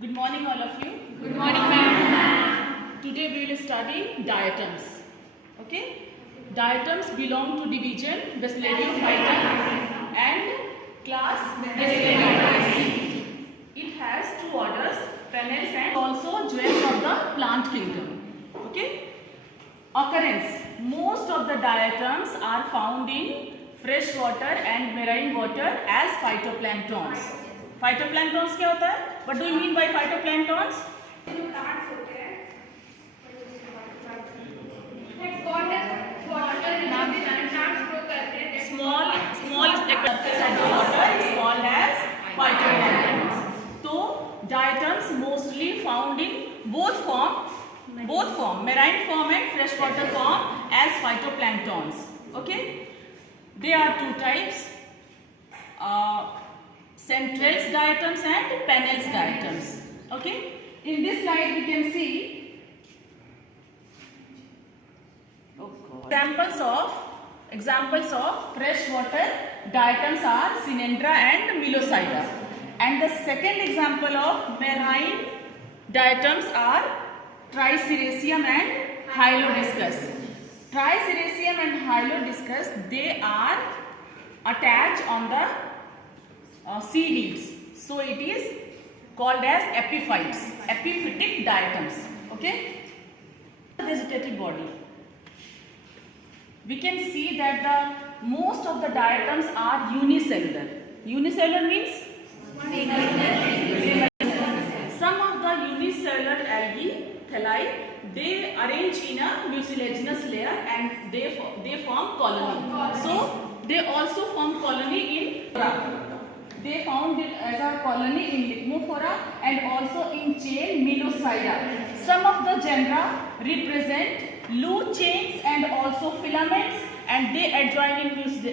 Good morning, all of you. Good morning, ma'am. Today we will study diatoms. Okay? Diatoms belong to division Basidiophyton and class Basidiophyton. It has two orders, pennants and also jewels of the plant kingdom. Okay? Occurrence. Most of the diatoms are found in fresh water and marine water as phytoplanktons. Phytoplanktons क्या होता है? What do you mean by phytoplanktons? Small is the surface of the water is called as phytoplanktons. So diatoms mostly found in both form, marine form and freshwater form as phytoplanktons. Okay? There are two types. Centrales diatoms and pennants diatoms. Okay? In this slide we can see examples of freshwater diatoms are Cynandra and Melosida. And the second example of marine diatoms are Tricheraceum and Hylodiscus. Tricheraceum and Hylodiscus, they are attached on the seed leaves, so it is called as epiphytes, epiphytic diatoms. Okay? Vegetative body. We can see that the most of the diatoms are unicellular. Unicellular means some of the unicellular algae, thalli, they arrange in a mucilaginous layer and they form colony. So they also form colony in They found it as a colony in Lignophora and also in chain Melosida. Some of the genera represent loose chains and also filaments, and they adjoin in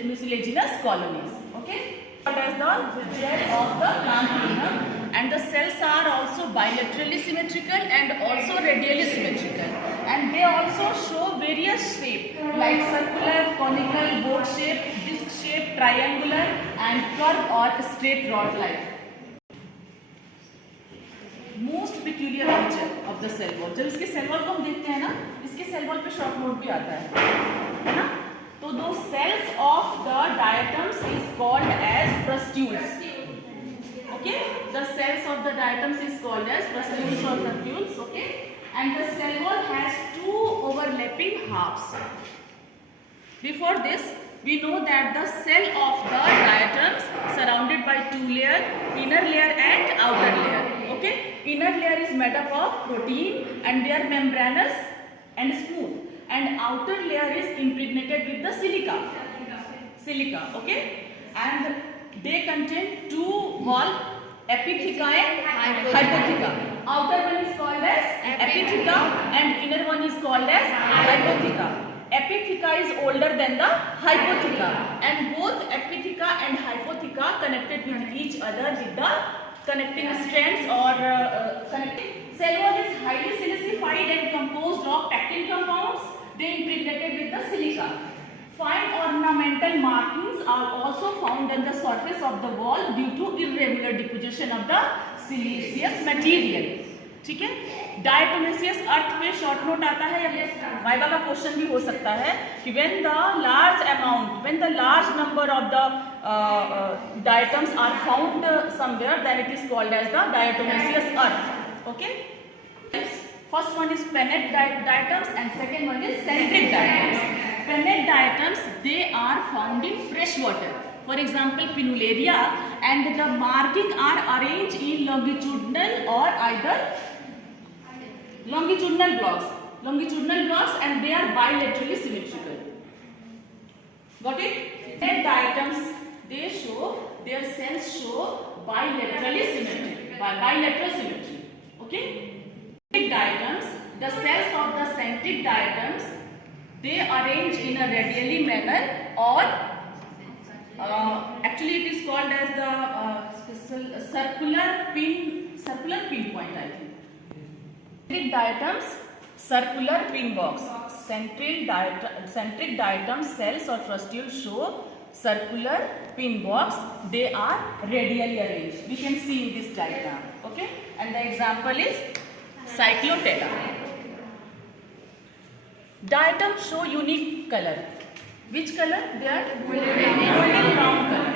mucilaginous colonies. Okay? As the gel of the plant kingdom, and the cells are also bilaterally symmetrical and also radially symmetrical, and they also show various shapes like circular, conical, boat shape, disc shape, triangular and curved or straight rod like. Most peculiar feature of the cell wall. जब इसके cell wall को हम देखते हैं ना, इसके cell wall पे short note भी आता है ना? तो दो cells of the diatoms is called as pustule. Okay, the cells of the diatoms is called as pustules or papules. Okay, and the cell wall has two overlapping halves. Before this, we know that the cell of the diatoms surrounded by two layers, inner layer and outer layer. Okay, inner layer is made up of protein and they are membranous and smooth, and outer layer is impregnated with the silica. Okay, and they contain two wall, epitheca and hypotheca. Outer one is called as epitheca and inner one is called as hypotheca. Epitheca is older than the hypotheca, and both epitheca and hypotheca connected with each other with the connecting strands or connecting. Cell wall is highly silicified and composed of pectin compounds. They impregnated with the silica. Fine ornamental markings are also found on the surface of the wall due to irregular deposition of the siliceous material. ठीक है? Diatomaceous earth पे short note आता है या viva का question भी हो सकता है कि when the large number of the diatoms are found somewhere, then it is called as the diatomaceous earth. Okay? First one is pennant diatoms and second one is centric diatoms. Pennant diatoms, they are found in fresh water. For example, Pinularia, and the marking are arranged in longitudinal or either longitudinal blocks, and they are bilaterally symmetrical. Got it? Pennant diatoms, their cells show bilateral symmetry. Okay? Centric diatoms, the cells of the centric diatoms, they arrange in a radially manner, or actually it is called as the circular pinpoint, I think. Centric diatoms, circular pin box. Centric diatom cells or pustules show circular pin box. They are radially arranged. We can see in this diagram. Okay, and the example is Cyclotella. Diatoms show unique color. Which color? They are golden brown color.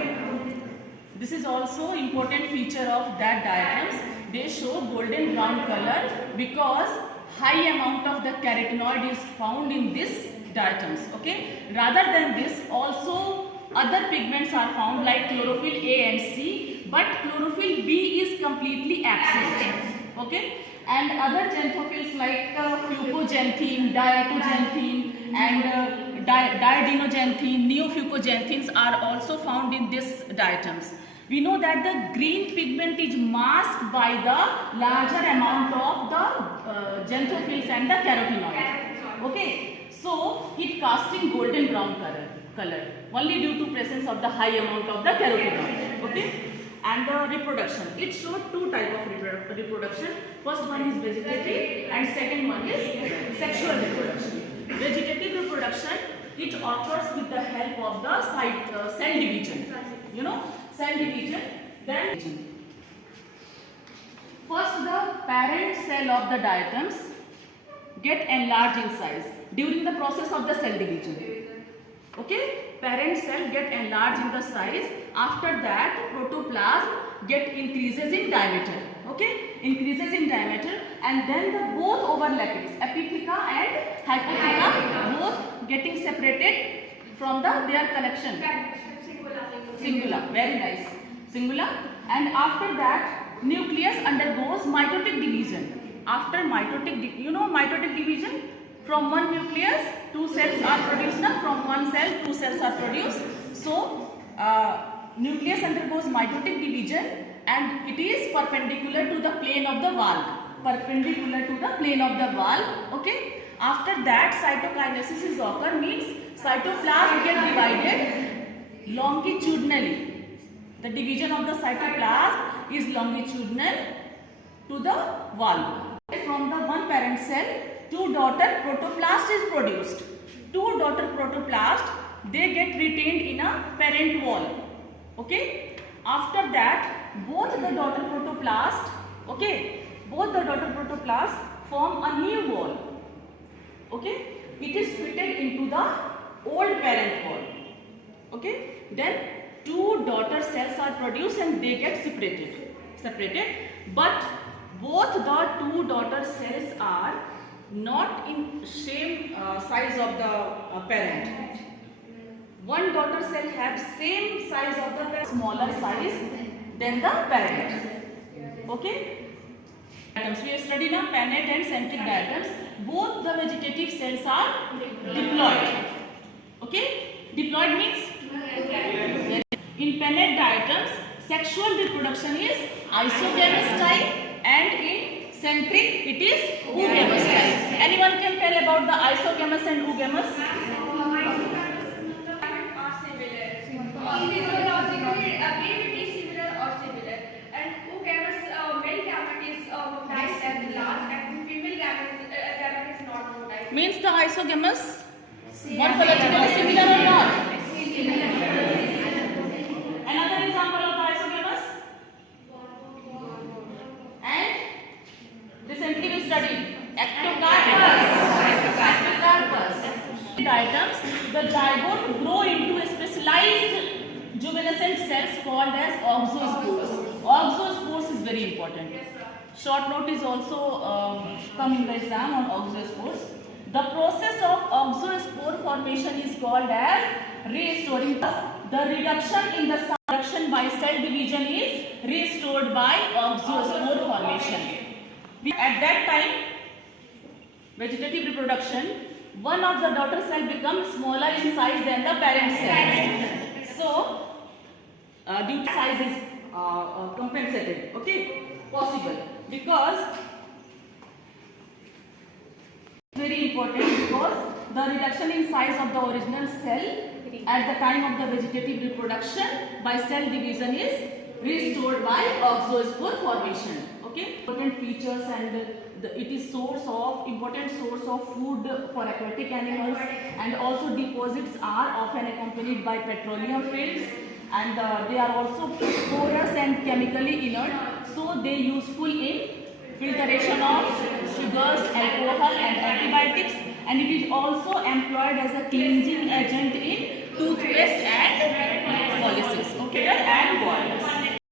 This is also important feature of that diatoms. They show golden brown color because high amount of the carotenoid is found in this diatoms. Okay. Rather than this, also other pigments are found like chlorophyll A and C, but chlorophyll B is completely absent. Okay. And other xanthophylls like fucoxanthine, diatoxanthine, and diadinoxanthine, neofucoxanthines are also found in this diatoms. We know that the green pigment is masked by the larger amount of the xanthophylls and the carotenoid. Okay, so it casting golden brown color only due to presence of the high amount of the carotenoid. Okay, and the reproduction. It showed two type of reproduction. First one is vegetative, and second one is sexual reproduction. Vegetative reproduction, it occurs with the help of the cell division. You know. Cell division, then first the parent cell of the diatoms get enlarged in size during the process of the cell division. Okay, parent cell get enlarged in the size. After that, protoplasm get increases in diameter. Okay, increases in diameter, and then the both overlappings, epitheca and hypotheca, both getting separated from their connection. Singular, very nice. Singular, and after that, nucleus undergoes mitotic division. After mitotic, mitotic division, from one nucleus, two cells are produced. From one cell, two cells are produced. So, nucleus undergoes mitotic division, and it is perpendicular to the plane of the wall. Perpendicular to the plane of the wall. Okay. After that, cytokinesis is occur, means cytoplasm get divided longitudinally. The division of the cytoplasm is longitudinal to the wall. From the one parent cell, two daughter protoplast is produced. Two daughter protoplast, they get retained in a parent wall. Okay. After that, both the daughter protoplast, both the daughter protoplast form a new wall. Okay. It is fitted into the old parent wall. Okay, then two daughter cells are produced and they get separated, but both the two daughter cells are not in same size of the parent. One daughter cell has same size of the parent, smaller size than the parent. Okay, we have studied now pennate and centric diatoms. Both the vegetative cells are diploid. Okay, diploid means in pennate diatoms, sexual reproduction is isogamous type, and in centric it is oogamous type. Anyone can tell about the isogamous and oogamous? Physiologically, ability similar or similar, and oogamous male gamete is nice and large, and female gamete is not so nice. Means the isogamous morphologically similar or not? Another example of the isogamous, and recently we studied ectocarpus. Diatoms, the zygote grow into a specialized juvenescent cells called as oxospores. Oxospores is very important. Short note is also come in the exam on oxospores. The process of oxospore formation is called as restoring. The reduction in the reduction by cell division is restored by oxospore formation. At that time, vegetative reproduction, one of the daughter cell becomes smaller in size than the parent cell. So, due to size is compensated. Okay, possible, because very important, because the reduction in size of the original cell at the time of the vegetative reproduction by cell division is restored by oxospore formation. Okay, important features, and it is important source of food for aquatic animals, and also deposits are often accompanied by petroleum fields, and they are also porous and chemically inert, so they useful in filtration of sugars, alcohol and antibiotics, and it is also employed as a cleansing agent in toothpaste